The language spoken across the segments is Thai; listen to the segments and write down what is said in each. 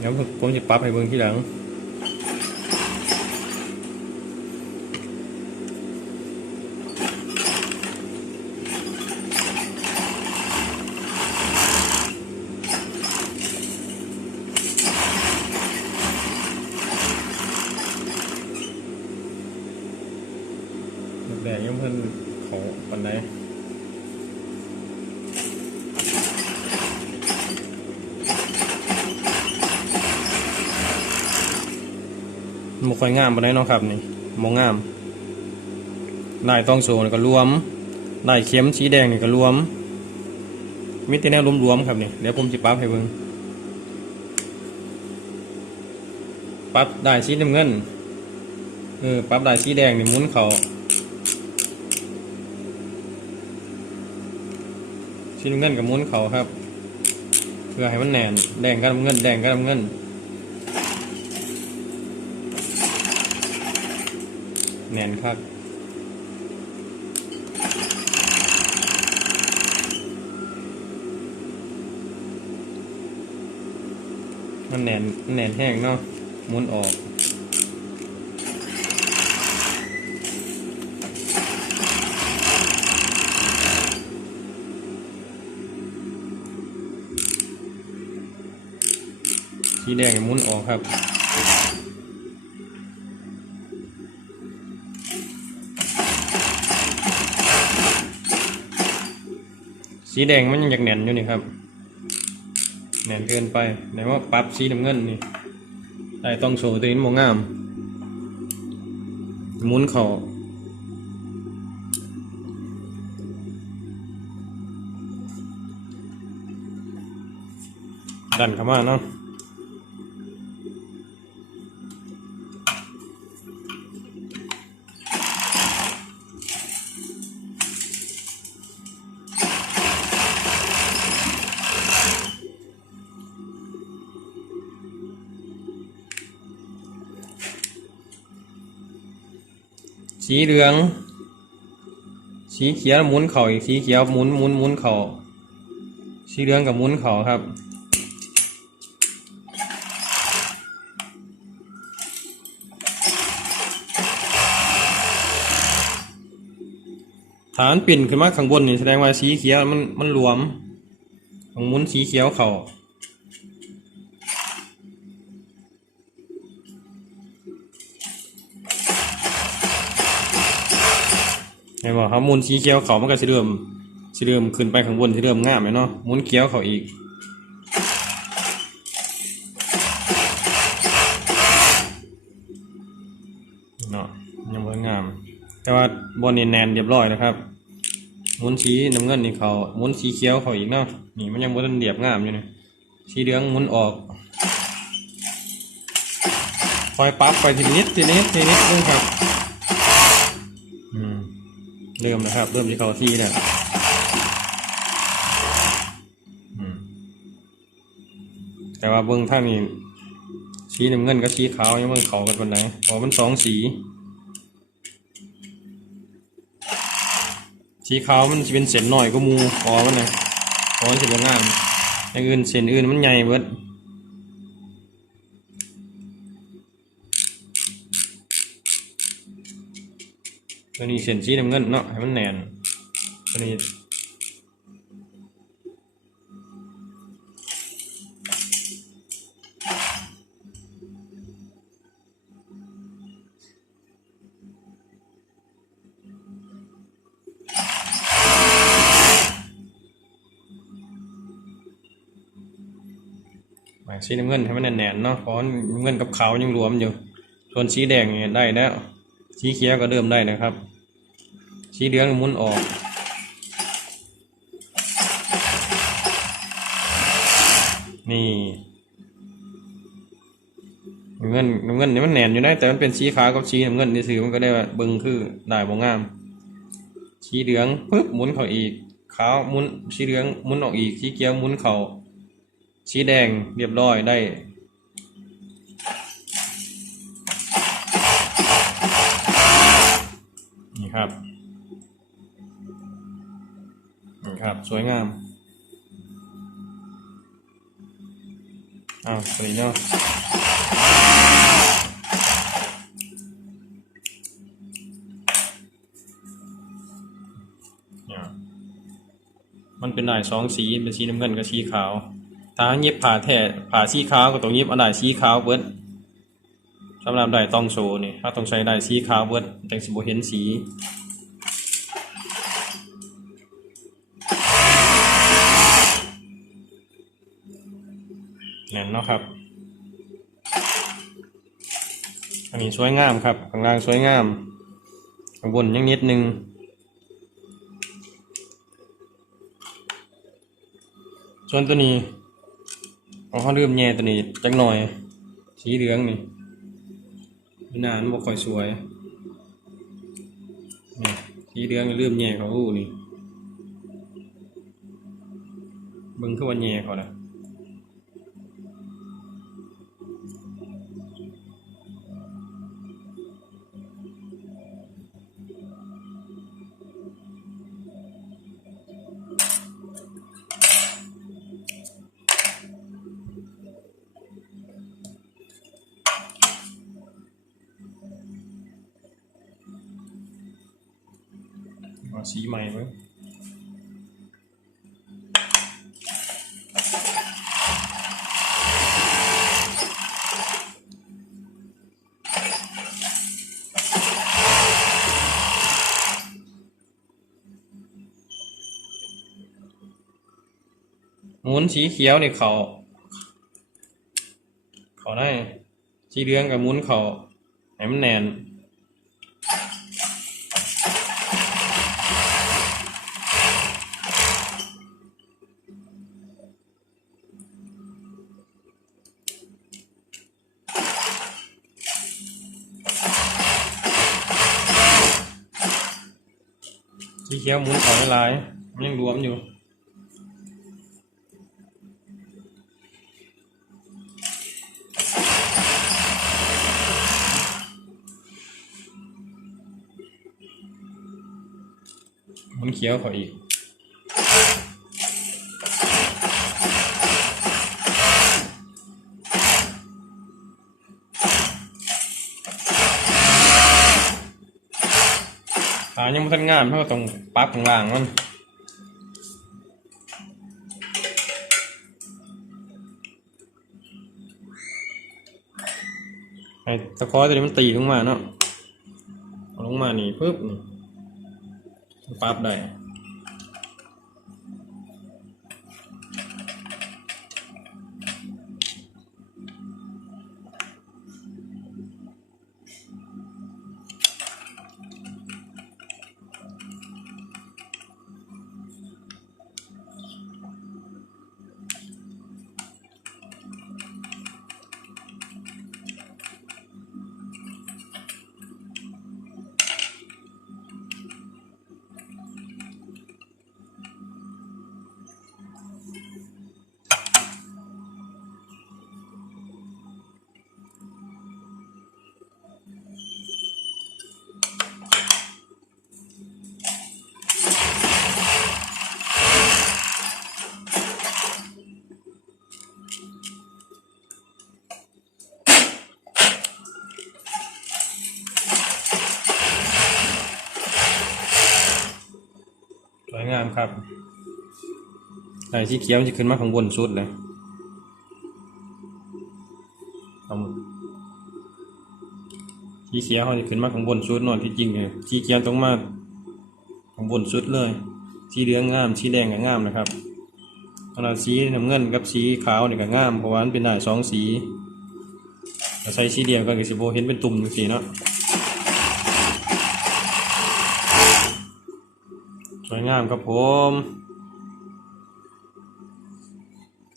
เดี๋ยวผมจะปรับให้เบิ่งทีหลังแดงยังเพิ่นเขาปันได มันค่อยงามปานไดเนาะครับนี่มองงามลายต้องโซนก็รวมลายเข็มสีแดงนี่ก็รวมมีแต่แนวรวมๆครับนี่เดี๋ยวผมจะปรับให้เบิ่งปรับได้สีน้ำเงิน เออ ปรับได้สีแดงนี่มุนเขาสีน้ำเงินกับมุนเขาครับ เพื่อให้มันแน่น แดงกับน้ำเงิน แดงกับน้ำเงิน แน่นครับมันแน่นแน่นแห้งเนาะมุนออกสีแดงมุนออกครับ สีแดงมันยังอยากแน่นอยู่นี่ครับแน่นเกินไปไหนว่าปรับสีน้ำเงินนี่ได้ต้องโชว์ตัวนี้มองงามหมุนเข่าดันเข้ามาเนาะ สีเหลือง สีเขียวหมุนเข่าอีกสีเขียวหมุนหมุนหมุนเข่าสีเหลืองกับหมุนเข่าครับฐานปิ่นขึ้นมาข้างบนนี่แสดงว่าสีเขียวมันมันรวมของหมุนสีเขียวเข่า ไงบอกครับมุนสีเขียวเขามันก็สิเริ่มสิเริ่มขึ้นไปข้างบนสิเริ่มงามไหมเนาะมุนเขียวเขาอีกเนาะยังบ่งาม แต่ว่าบนนี่แนนเรียบร้อยนะครับมุนสีน้ำเงินนี่เขามุนสีเขียวเขาอีกเนาะนี่มันยังบ่ทันเรียบงามอยู่นี่สีเหลืองมุนออกคอยปั๊บไปทีนิดทีนิดทีนิดนึงครับ เริ่มนะครับ เริ่มที่เขาที่เนี่ยแต่ว่าเบื้องท่านี้สีน้ำเงินกับสีขาวยังเบื้องเขากันวันไหนเพราะมันสองสี สีขาวมันจะเป็นเส้นหน่อยก็มูคอมันนะอมันจะเป็นงามอย่างอื่นเส้นอื่นมันใหญ่เบิด ตัวนี้เส้นสีน้ำเงินเนาะให้มันแน่นตัวนี้สีน้ำเงินให้มันแน่นๆเนาะเพราะเงินกับขาวยังรวมอยู่ ส่วนสีแดงเนี่ยได้แล้ว สีเขียวก็เริ่มได้นะครับ สีเหลืองมุนออก นี่น้ำเงินน้ำเงินนี่มันแหนนอยู่นะแต่มันเป็นสีขาวกับสีน้ำเงินนี่สือมันก็ได้ว่าเบิ่งคือได้บ่งาม สีเหลืองปึ๊บหมุนเข้าอีกขาวหมุนสีเหลืองหมุนออกอีกสีเขียวหมุนเข้าสีแดงเรียบร้อยได้นี่ครับ ครับ สวยงามอ้าวตัวนี้เนาะเนี่ยมันเป็นลายสองสีเป็นสีน้ำเงินกับสีขาว ถ้าเย็บผ่าแท้ผ่าสีขาวก็ต้องเย็บอันใดสีขาวเบิดสำหรับได้ต้องโชว์นี่ถ้าต้องใช้ได้สีขาวเบิดจังสิบ่เห็นสี นั่นเนาะครับอันนี้สวยงามครับข้างล่างสวยงามข้างบนยังนิดนึงส่วนตัวนี้เอาเขาลืมแย่ตัวนี้จักหน่อย สีเหลืองนี่นานบ่ค่อยสวยนี่สีเหลืองลืมแย่เขาอู้นี่เบิ่งคือว่าแย่เขานะ เอาสีใหม่เว้ยหมุนสีเขียวนี่เขาเขาได้สีเหลืองกับหมุนเขาให้มันแน่น สีเขียวหมุนเขาหลายมันยังรวมอยู่มุนเขียวเขาอีก ขายังไม่ทันงามเท่าตรงปลั๊กข้างล่างมันไอ้ตะขอตัวนี้มันตีลงมาเนาะลงมานี่ปุ๊บนี่ปั๊บได้ ครับไอ้สีเขียวมันจะขึ้นมาข้างบนสุดเลยเอาหมดสีเขียวเขาจะขึ้นมาข้างบนสุดหน่อยที่จริงเลยสีเขียวต้องมาข้างบนสุดเลย สีเหลืองงาม สีแดงก็งามนะครับขณะสีน้ำเงินกับสีขาวนี่ก็งามเพราะว่ามันเป็นได้สองสีใส่สีเดียวกันก็สิโบเห็นเป็นตุ่มสีเนาะ สวยงามครับผม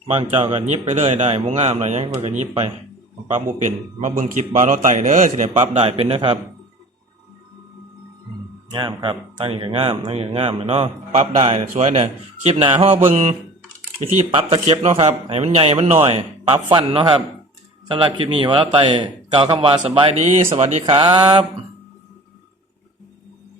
บางเจ้าก็ยิบไปเลยได้บ่งามอะไรยังก็ยิบไปปรับบ่เป็น มาเบิ่งคลิปบาร์เราไต่เด้อสิได้ปรับได้เป็นนะครับงามครับตั้งนี้ก็งามตั้งนี้ก็งามเลยเนาะปรับได้สวยเด้อคลิปหน้าเฮามาเบิ่งวิธีปรับตะเข็บเนาะครับให้มันใหญ่มันหน่อย ปรับฟันเนาะครับสำหรับคลิปนี้ว่าเราไต่กล่าวคำว่าสบายดี สวัสดีครับ